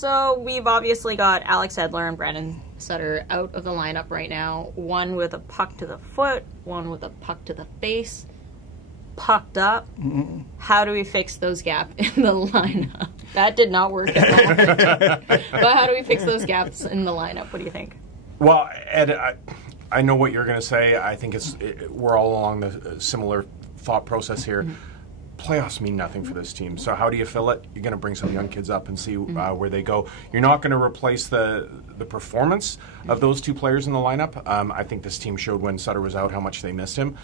So we've obviously got Alex Edler and Brandon Sutter out of the lineup right now. One with a puck to the foot, one with a puck to the face. Pucked up. Mm-hmm. How do we fix those gaps in the lineup? That did not work at all. But how do we fix those gaps in the lineup? What do you think? Well, Ed, I know what you're going to say. I think we're all along the similar thought process here. Mm-hmm. Playoffs mean nothing for this team. So how do you fill it? You're going to bring some young kids up and see where they go. You're not going to replace the performance of those two players in the lineup. I think this team showed when Sutter was out how much they missed him.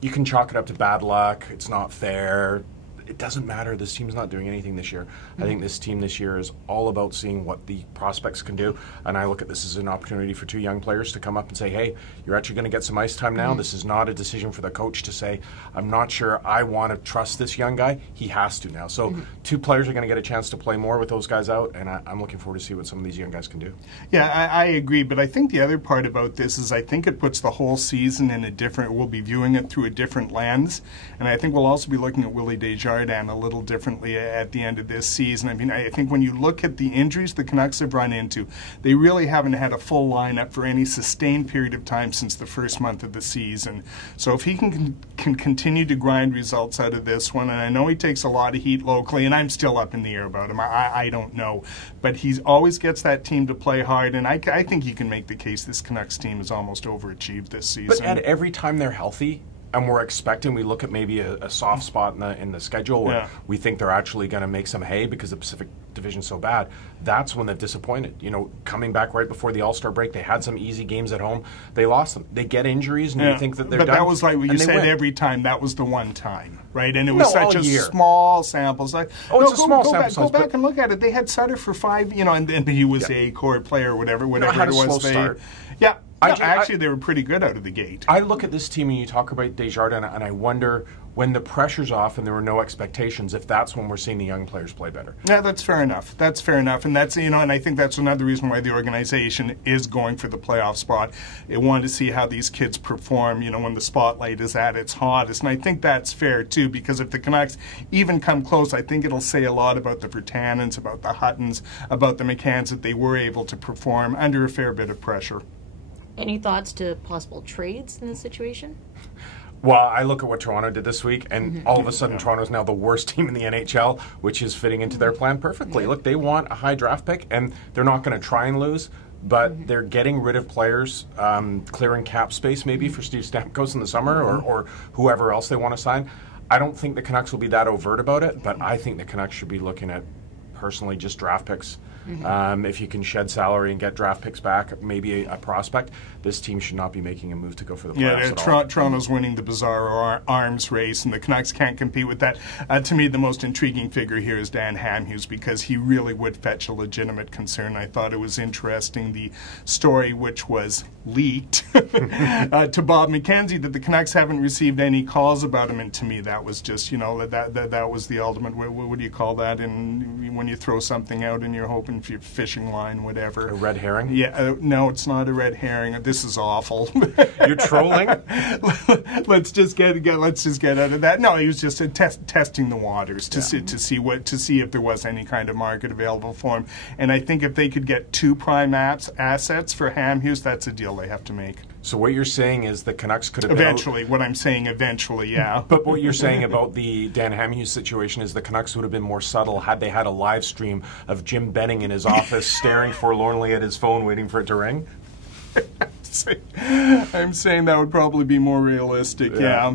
You can chalk it up to bad luck. It's not fair. It doesn't matter. This team's not doing anything this year. I think this team this year is all about seeing what the prospects can do. And I look at this as an opportunity for two young players to come up and say, hey, you're actually going to get some ice time now. This is not a decision for the coach to say, I'm not sure I want to trust this young guy. He has to now. So two players are going to get a chance to play more with those guys out. And I'm looking forward to see what some of these young guys can do. Yeah, I agree. But I think the other part about this is I think it puts the whole season in a different, we'll be viewing it through a different lens. And I think we'll also be looking at Willie Desjardins a little differently at the end of this season. I mean, I think when you look at the injuries the Canucks have run into, they really haven't had a full lineup for any sustained period of time since the first month of the season. So if he can continue to grind results out of this one, and I know he takes a lot of heat locally, and I'm still up in the air about him. I don't know. But he always gets that team to play hard, and I think you can make the case this Canucks team has almost overachieved this season. But Ed, every time they're healthy, and we're expecting, we look at maybe a soft spot in the schedule where we think they're actually going to make some hay because the Pacific Division's so bad. That's when they've disappointed. You know, coming back right before the All-Star break, they had some easy games at home. They lost them. They get injuries, and you think that they're done. But that was like what you said every time. That was the one time, right? And it was such a year. Small sample size. It's a small sample size. Go back and look at it. They had Sutter for 5, and then he was a core player, whatever it was. Slow start. Yeah. Actually, they were pretty good out of the gate. I look at this team and you talk about Desjardins, and I wonder when the pressure's off and there were no expectations, if that's when we're seeing the young players play better. Yeah, that's fair enough. That's fair enough, and that's and I think that's another reason why the organization is going for the playoff spot. It wanted to see how these kids perform, when the spotlight is at its hottest, and I think that's fair too, because if the Canucks even come close, I think it'll say a lot about the Virtanens, about the Huttons, about the McCanns that they were able to perform under a fair bit of pressure. Any thoughts to possible trades in this situation? Well, I look at what Toronto did this week, and all of a sudden Toronto's now the worst team in the NHL, which is fitting into their plan perfectly. Look, they want a high draft pick, and they're not going to try and lose, but they're getting rid of players, clearing cap space maybe for Steve Stamkos in the summer or whoever else they want to sign. I don't think the Canucks will be that overt about it, but I think the Canucks should be looking at, personally, just draft picks. If you can shed salary and get draft picks back, maybe a prospect, this team should not be making a move to go for the playoffs at all. Toronto's winning the bizarre arms race, and the Canucks can't compete with that. To me, the most intriguing figure here is Dan Hamhuis, because he really would fetch a legitimate concern. I thought it was interesting, the story which was leaked to Bob McKenzie, that the Canucks haven't received any calls about him, and to me that was just, that was the ultimate, what do you call that, when you throw something out and you're hoping for your fishing line, whatever. A red herring? Yeah, no, it's not a red herring. This is awful. You're trolling? Let's just get out of that. No, he was just testing the waters to see if there was any kind of market available for him. And I think if they could get 2 prime assets for Hamhuis, that's a deal they have to make. So what you're saying is the Canucks could have eventually. What I'm saying, eventually, yeah. But what you're saying about the Dan Hamhuis situation is the Canucks would have been more subtle had they had a live stream of Jim Benning in his office staring forlornly at his phone, waiting for it to ring. I'm saying that would probably be more realistic. Yeah.